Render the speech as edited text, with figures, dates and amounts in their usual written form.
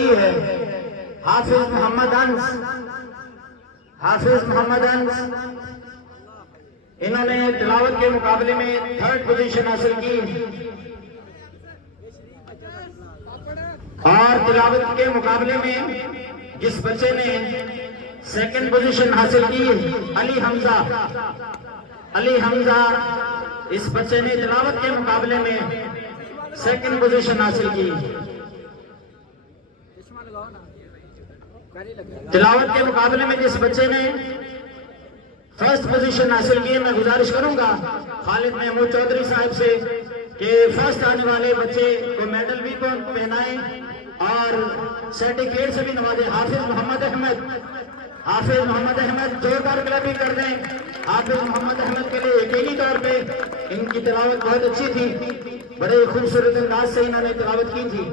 की है हाफिज मोहम्मद अंस। इन्होंने तिलावत के मुकाबले में 3rd पोजीशन हासिल की। और तिलावत के मुकाबले में जिस बच्चे ने 2nd पोजीशन हासिल की अली हमजा, इस बच्चे ने तिलावत के मुकाबले में 2nd पोजीशन हासिल की। तिलावत के मुकाबले में जिस बच्चे ने 1st पोजीशन हासिल की, मैं गुजारिश करूंगा खालिद महमूद चौधरी साहब से कि फर्स्ट आने वाले बच्चे को मेडल भी पहनाएं और सर्टिफिकेट से भी नवाजे। हाफिज मोहम्मद अहमद जोरदार क्लैपिंग कर दें। हाफिज मोहम्मद अहमद के लिए यकीनी तौर पे इनकी तिलावत बहुत अच्छी थी, बड़े खूबसूरत अंदाज से इन्होंने तिलावत की थी।